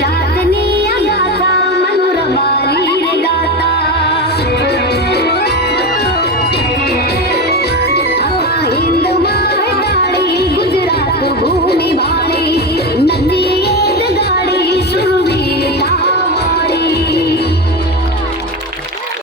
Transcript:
ya.